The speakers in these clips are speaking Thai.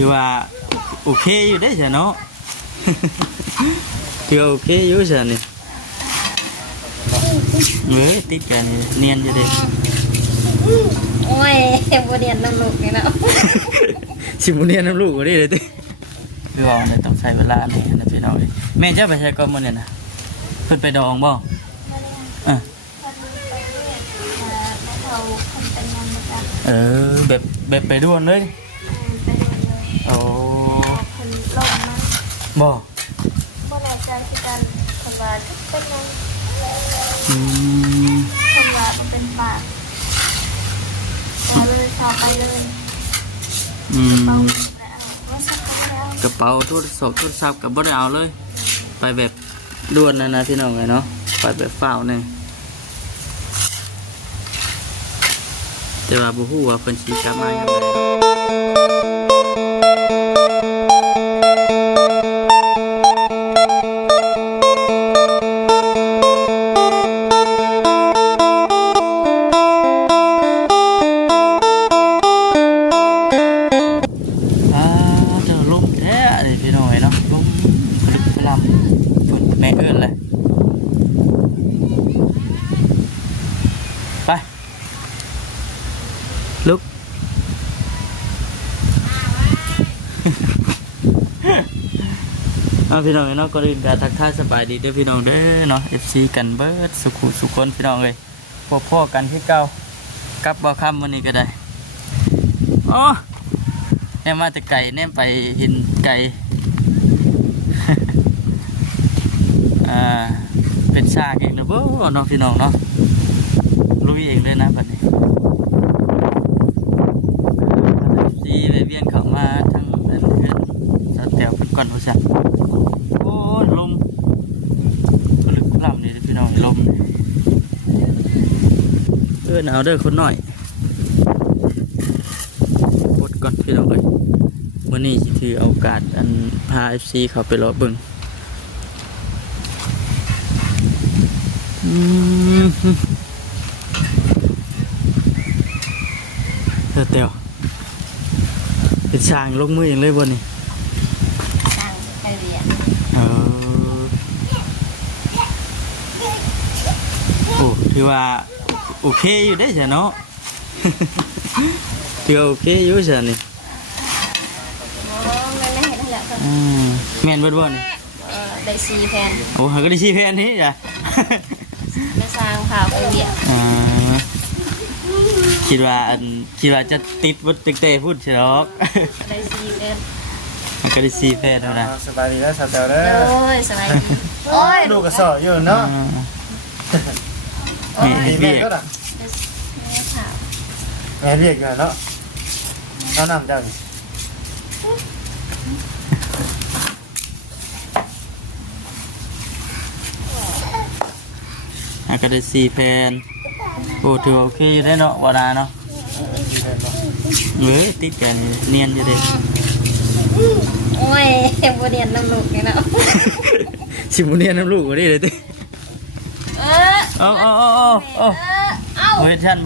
ถือว่าโอเคอยู่ได้ใช่เนาะ ถือโอเคอยู่ใช่นี่เฮ้ยติดกันเนียนอยู่เด้ โอ้ยบ่เรียนน้ำลูกนี่เนาะ สิบุเนียนน้ำลูกกว่านี้เลยติคือว่าเนี่ยต้องใช้เวลานี่นะพี่น้องเลยแม่เจ้าไปใช้ก้อนมันเนี่ยนะเพิ่นไปดองบ่เออแบบไปด่วนเลยโอ้บ่แน่ใจคือการทำลายเป็นยังทำลายมันเป็นปากเลยชอบไปเลยกระเป๋าโทรศัพท์กับบ่ได้เอาเลยไปแบบด่วนนะพี่น้องเลยเนาะไปแบบเฝ้าเนี่ยแต่ว่าบ่ฮู้ว่าเพิ่นสิกลับมายามใดแม่เอื้อนเลยไปลุก เอาพี่น้องเนาะก่อนอื่นการทักทายสบายดีเด้อพี่น้องเด้อเนาะ FC กันเบิดสุขุสุขคนพี่น้องเลยพ่อกันที่เก่ากับบ่ค่ำวันนี้ก็ได้อ๋อแน่มาแต่ไก่แน่ไปเห็นไก่ เป็นชาเองนะเบ้อน้องพี่น้องเนาะลุยเองเลยนะบัดนี้ซีไปเวียนเข้ามาทั้งเพื่อนสแตวเป็นก่อนว่าสั่นโอ้ลมลึกล่ำนี่พี่น้องลมเอาเด้อคนหน่อยกดก่อนพี่น้องเลยวันนี้ถือโอกาสอันพา FC เขาไปรอเบิ่งเตียวเป็นช่างลงมือเองเลยบนนี่ช่างไปเรียนโอ้ถือว่าโอเคอยู่ได้ใช่เนาะ ถือโอเคอยู่ใช่นี่ไม่เห็นแล้วแมนเบิดบ่นี่ได้4 แผ่นโอ้ก็ได้4 แผ่นนี่จ้ะไม่สร้างพาไปเรียนคิดว่าจะติดวัดตึกเตะพูดเฉยๆได้4 แผ่นมันก็ได้4 แผ่นแล้วนะสบายดีแล้วสาวเต๋อเด้อโอ้ยสบายดีโอ้ยดูกระสอบอยู่เนาะนี่เรียกแม่เรียกกันเนาะน้ำเจ้าก็ได้4 แผ่นโอ้ถือโอเคอยู่ได้เนาะบ่ดาเนาะเฮ้ยติดกันเนียนอยู่เด้ โอ้ยบ่เรียนน้ำลูกนี่เนาะ สิบุเนียนน้ำลูกกว่านี้เลยติเอาเวอร์ชัน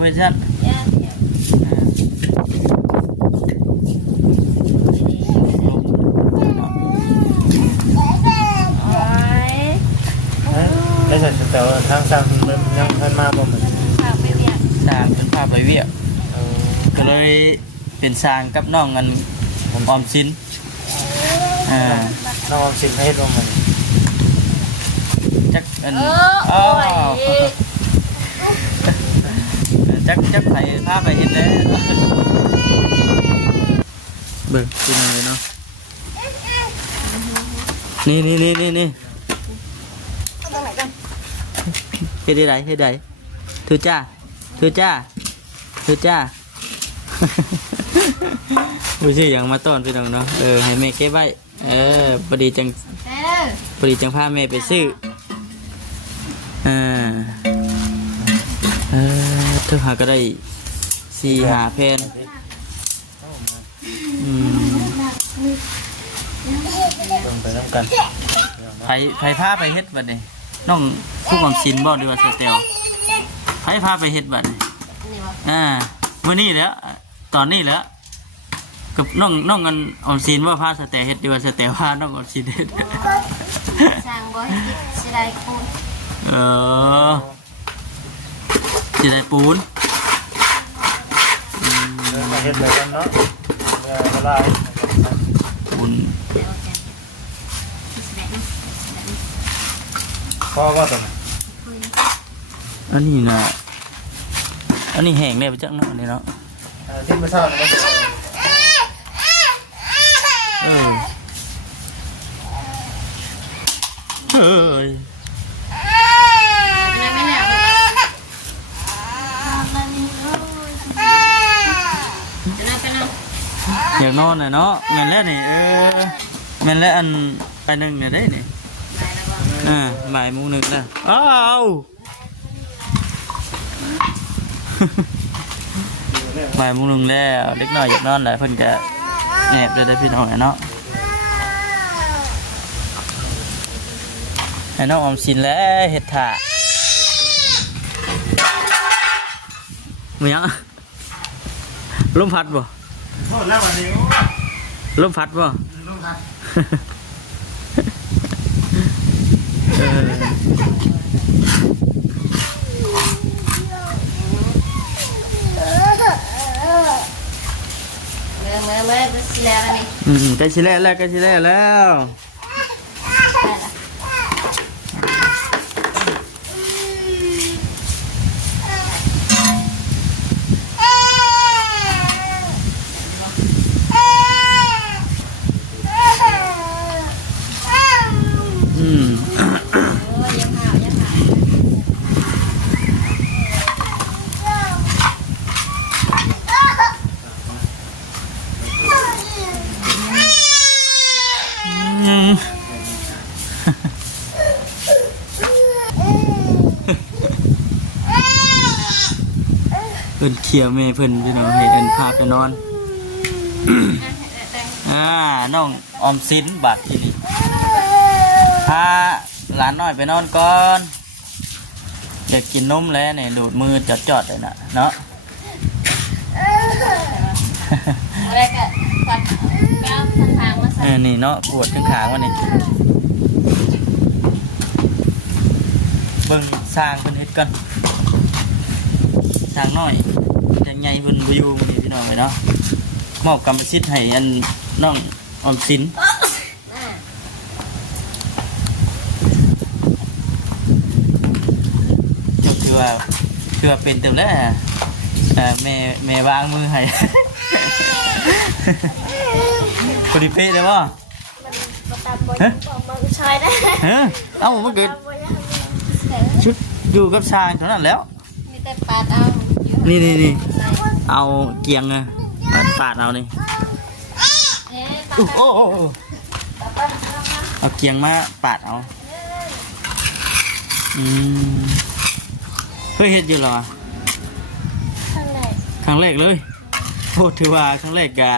ได้ใส่เต๋อทางสร้างยังเพิ่นมาบ่เหมือนพาไปเรียนสร้างเป็นภาพไปเวียกก็เลยเป็นสร้างกับน้องกันออมสินน้องออมสินให้ลงมาจักจักไผพาไปเห็นแล้วเบิ่งเป็นยังไงเนาะนี่เฮ็ดได้ถือจ้าบ่ชื่อหยังมาต้อนพี่น้องเนาะให้แม่เก็บไว้พอดีจังพาแม่ไปซื้อเธอหาก็ได้4-5 แผ่นไปน้ำกันไผพาไปเฮ็ดบัดนี้น้องผู้กำสินบ่หรือว่าสเตลไผพาไปเฮ็ดบัดนี้มื้อนี้แล้วตอนนี้แล้ว กับน้องกันออมสินว่าพาสแตเฮ็ดดีกว่าสแตว่าน้องออมสินเฮ็ด สร้างบ่ให้ติดสิได้คูณ เออสิได้ปูน มาเห็นแบบนั้นเนาะเวลา ปูน เดี๋ยวกันสิได้เนาะแบบนี้ พ่อว่าตรงไหน คุย อันนี้นะอันนี้แห้งได้ไปจังเนาะอันนี้เนาะ ที่ไม่ทราบนะ เออเฮ้ย นั่นไม่แล้ว อยากนอนน่ะเนาะแม่นแล้วนี่แม่นแล้วอันไปหนึ่งเนี่ยได้นี่บ่ายโมงหนึ่งแล้วอ้าวบ่ายโมงหนึ่งแล้วเล็กน้อยอยากนอนแหละเพิ่นก็แอบได้พี่น้องเนาะให้น้องออมสินแล้วเฮ็ดถ่ามึงยังลมพัดบ่ โทษแล้ววันนี้ ลมพัดบ่ ลูกครับ เออ เมื่อสิแล้วนี่ ใกล้สิแล้วใกล้สิแล้ว อืม โอ้ยยังหาวยังหาว อืมเพิ่นเคลียร์แม่เพิ่นพี่น้องให้เอิ้นพาไปนอน น้องออมสินบัดที่นี่พาหลานน้อยไปนอนก่อนอยากกินนมแล้วเนี่ยดูดมือจอดๆเลยนะเนาะ อะไรก็กัดแก้วทางมาใส่ นี่เนาะปวดข้างขางวันนี้เบิ่งสร้างเพิ่นเฮ็ดก่อนสร้างน้อยยังไงเพิ่นบ่อยู่มื้อนี้พี่น้องเอ้ยเนาะมอบกรรมสิทธิ์ให้อันน้องออมสินเจ้าคือว่าเป็นเต็มแล้วแม่วางมือให้ พอดีเป๊ะเลยบ่ ฮะ ชายได้ ฮะเอ้ามันเกิดชุดอยู่กับชายเท่านั้นแล้ว มีแต่ปาดเอา นี่เอาเกียงเลยมาปาดเอานี่ เอ๊ะ โอ้เอาเกียงมาปาดเอาเคยเห็นอยู่เหรอ ข้างใน ครั้งแรกเลยโอ้ถือว่าครั้งแรกกะ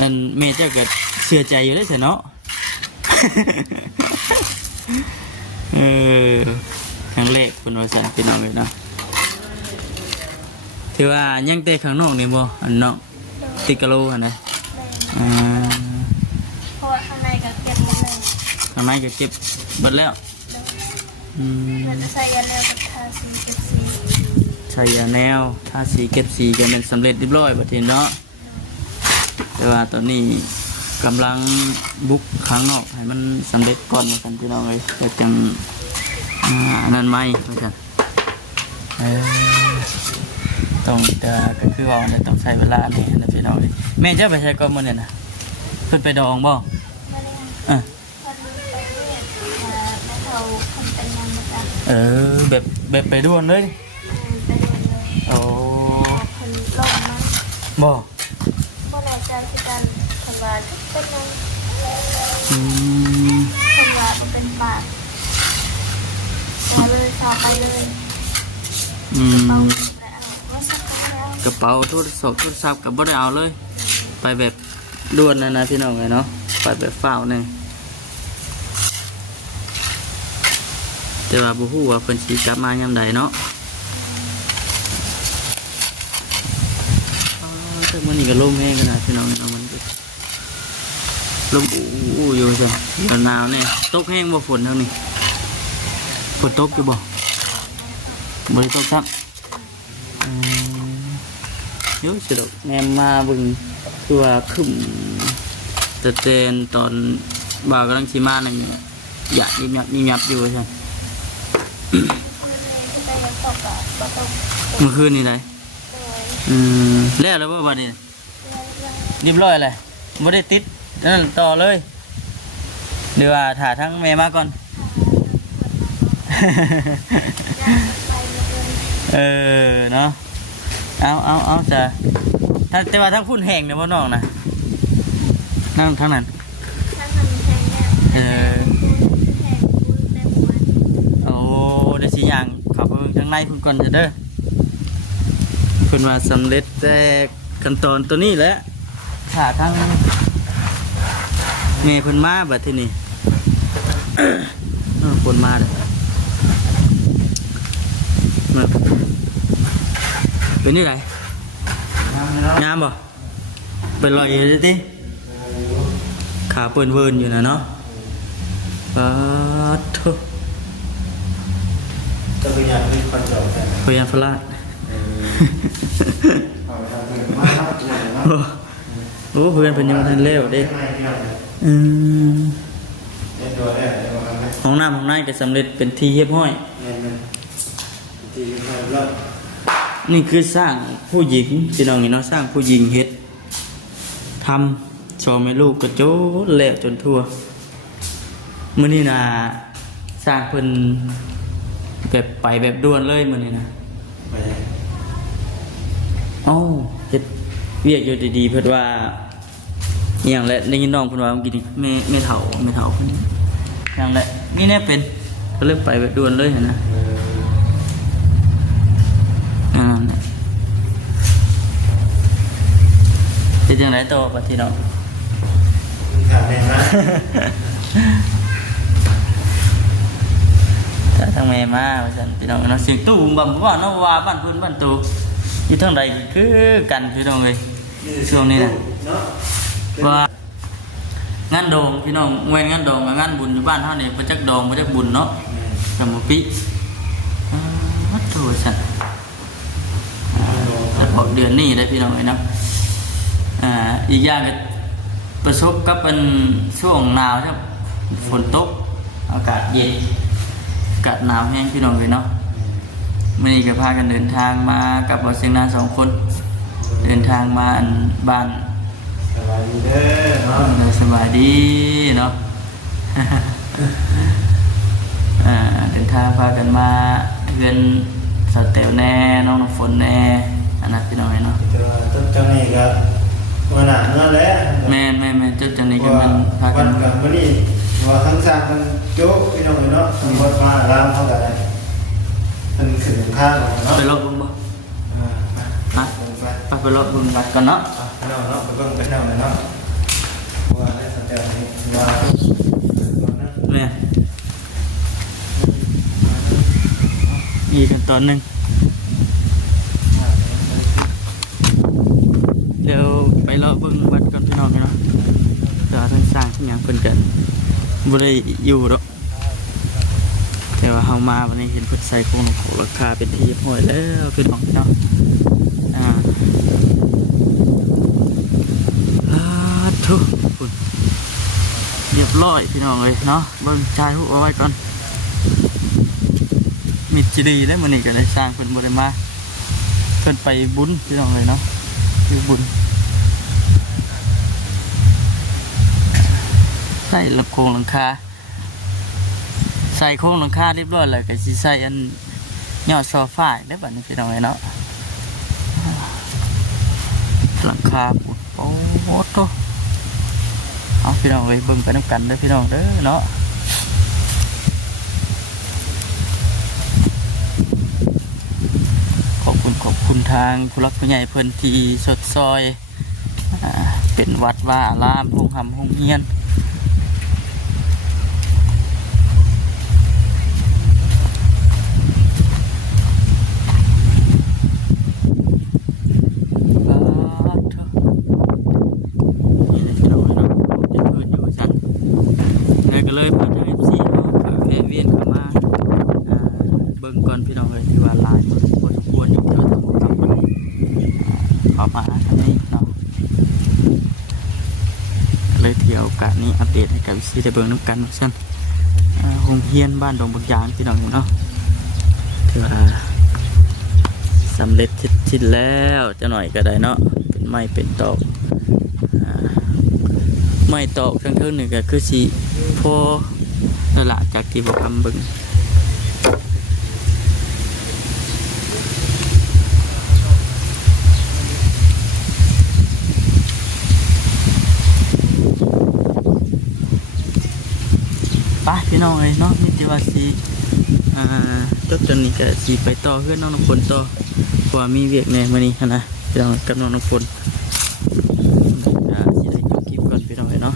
นั่นเมย์เจ้าเกิดเชื่อใจอยู่ได้เสียเนาะ ครั้งแรกเป็นวันสันเป็นเอาเลยเนาะถือว่ายังเตะข้างนอกนี่บ่อันนอกติดกะโลอันไหน เพราะว่าข้างในก็เก็บหมดเลย ข้างในก็เก็บเบิดแล้ว มันจะใส่ยาแนวกับทาสีเก็บสี ใช้ยาแนวทาสีเก็บสีกันเป็นสำเร็จเรียบร้อยบัดนี้เนาะแต่ว่าตอนนี้กำลังบุกข้างนอกให้มันสำเร็จก่อนแล้วกันพี่น้องเลยแต่จังอันนั้นไม่เหมือนกันต้องก็คือว่าเนี่ยต้องใช้เวลาเนี่ยนะพี่น้องเลยแม่เจ้าไปใช้ก้อนมันเนี่ยนะเพิ่นไปดองบ่ มาเรียน อ่ะ คนไปเรียนมาเขาคนเป็นยังไงกัน แบบไปด้วนเลย ไปเรียนเลย โอ้ คนลงมา บ่ เมื่อไหร่จะคือการคนว่าทุกเป็นยัง อืม คนว่าเป็นปากมาเลยชอบไปเลย อืม เอาแต่เอาว่าสักครั้งแล้ว กระเป๋าโทรศัพท์กับบ่ได้เอาเลย ไปแบบด่วนนะพี่น้องเลยเนาะไปแบบฝ้าวเนี่ยแต่ว่าบ่ฮู้ว่าเพิ่นสิกลับมายามใดเนาะ ถ้ามันนี่ก็ลมแห้งขนาดพี่น้องเอามันก็ลมอู้อยู่จ้ะหนาวเนี่ยตกแห้งบ่ฝนเท่านี้ฝนตกอยู่บ่บ่ได้ตกครับเดี๋ยวสิดอกแนมมาเบิ่งคือว่าขึ้นแต่เตนตอนบ่าวกำลังสิมานั่นอยากยิบอยู่ใช่เมื่อคืนนี่ไรแล้วว่าบัดนี้เรียบร้อยเลยไม่ได้ติดนั่นต่อเลยเดี๋ยวถ่าทั้งแม่มาก่อน เนาะเอาจ้ะแต่ว่าทั้งพุ่นแห้งเนี่ยว่าน้องนะนั่งทั้งนั้นโอ้เดี๋ยวสิย่างขับไปทางในพุ่นก่อนจะเด้อเพิ่นว่าสำเร็จแต่ขั้นตอนตัวนี้แหละถ่าทั้งแม่เพิ่นมาบัดทีนี้ เพิ่นมาเด้อเป็นนี่ไรงามบ่เป็นรอยเลยติขาเปิ่นเวิร์นอยู่นะเนาะทุก จะเป็นอย่างนี้คนเดียวแต่ พยานฟลาดโอ้เพื่อนเป็นยังทันเร็วดิห้องน้ำห้องน้ำก็สำเร็จเป็นที่เรียบร้อยนี่คือสร้างผู้หญิงพี่น้องนี่เนาะสร้างผู้หญิงเฮ็ดทำสองแม่ลูกกระโจนแล้วจนทั่วมื้อนี้นะสร้างเพิ่นแบบไปแบบด่วนเลยมื้อนี้นะเอ้าเฮ็ดเวียกอยู่ดีๆเพิ่นว่าอหย่างแหละได้ยินน้องเพิ่นว่าเมื่อกี้นี่แม่เฒ่าเพิ่นอย่างแหละนี่แน่เป็นก็เลยไปแบบด่วนเลยเห็นนะเป็นยังไงโตปะทีเนาะ ขาแม่นะ ถ้าทางแม่มาว่าซั่นพี่น้องเนาะเสียงตู้บ่ว่าเนาะว่าบ้านเพิ่นบ้านตู้อยู่ทางใดคือกันพี่น้องเอ้ยช่วงนี้นะว่างานดองพี่น้องแม่นงานดองกับงานบุญอยู่บ้านเฮานี่บ่จักดองบ่จักบุญเนาะสมมุติโตซั่นแต่พอเดือนนี้ได้พี่น้องเอ้ยเนาะอีกอย่างก็ประสบกับเป็นช่วงหนาวใช่ฝนตกอากาศเย็นอากาศหนาวแห้งพี่น้องเลยเนาะมื่อนี้ก็พากันเดินทางมากับบ่อเสียงนา2 คนเดินทางมาบ้านสบายดีเด้อเนาะ สบายดีเนาะ เดินทางพากันมาเรือนสาวแต๋วแน่น้องน้ำฝนแน่อันนั้นพี่น้องเนาะ ต้นจังนี่ก็วันหนาเนาะแล้ว แม่จุดจังนี้ก็มันพากั วัน นกับวันนี้ว่าทั้งสามมันโจ๊กพี่น้องเนาะทั้งหมดมาลามเท่ากันมันขึ้นข้างของเนาะ ไปรอบบุ้งบ่ไปรอบบุ้งกันเนาะ พี่น้องเนาะไปเบิ่งไปน้องเนาะว่าได้สนใจว่า เนี่ยอีกขั้นตอนหนึ่งเดี๋ยวไปรอเบิ่งวัดก่อนพี่น้องเนาะจะทั้งสร้างทั้งอย่างเพิ่นกันบ่ได้อยู่หรอกแต่ว่าเฮามาวันนี้เห็นเพิ่นใส่โครงราคาเป็นที่เรียบร้อยแล้วพี่น้องเนาะทุกคนเรียบร้อยพี่น้องเลยเนาะเบิ่งชายหูเอาไว้ก่อนมิตรดีแล้วมื้อนี้ก็ได้สร้างเพิ่นบ่ได้มาเพิ่นไปบุญพี่น้องเลยเนาะคือบุญใส่ลำโพงหลังคาใส่โครงหลังคาเรียบร้อยแล้วก็สิใส่อันยอดโซฟาได้บัดนี้พี่น้องเลยเนาะหลังคาโอ้โหโตเอาพี่น้องเลยเบิ่งไปน้ำกันเด้อพี่น้องเด้อเนาะขอบคุณทางผู้รักผู้ใหญ่เพิ่นที่สดซอยเป็นวัดว่าอารามโรงหำโรงเฮียน เลยเที่ยวโอกาสนี้อัปเดตให้กับวิซีได้เบิ่งน้ำกันซั่นโรงเรียนบ้านดงบักยางพี่น้องเนาะถือว่าสำเร็จชิ้นแล้วจะหน่อยก็ได้เนาะเป็นไม้เป็นตอกไม้ตอกทั้งเทิงนี่ก็คือสิพอนั่นละจากที่บอกคำเบิ่งไปพี่น้องเลยเนาะนี่ที่ว่าสิจบจนนี้ก็สิไปต่อเพื่อนน้องน้ำฝนต่อเพราะว่ามีเวียกในมื้อนี้นะพี่น้องกับน้องน้ำฝนสิได้จบคลิปก่อนพี่น้องเลยเนาะ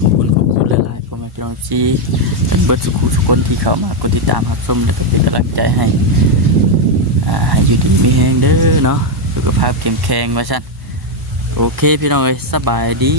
ขอบคุณหลายๆพ่อแม่พี่น้องที่เบิดสุขุทุกคนที่เข้ามากดติดตามรับชมและเป็นกำลังใจให้อยู่ดีมีแฮงเด้อเนาะสุขภาพเข้มแข็งว่าซั่นโอเคพี่น้องเอ้ยสบายดี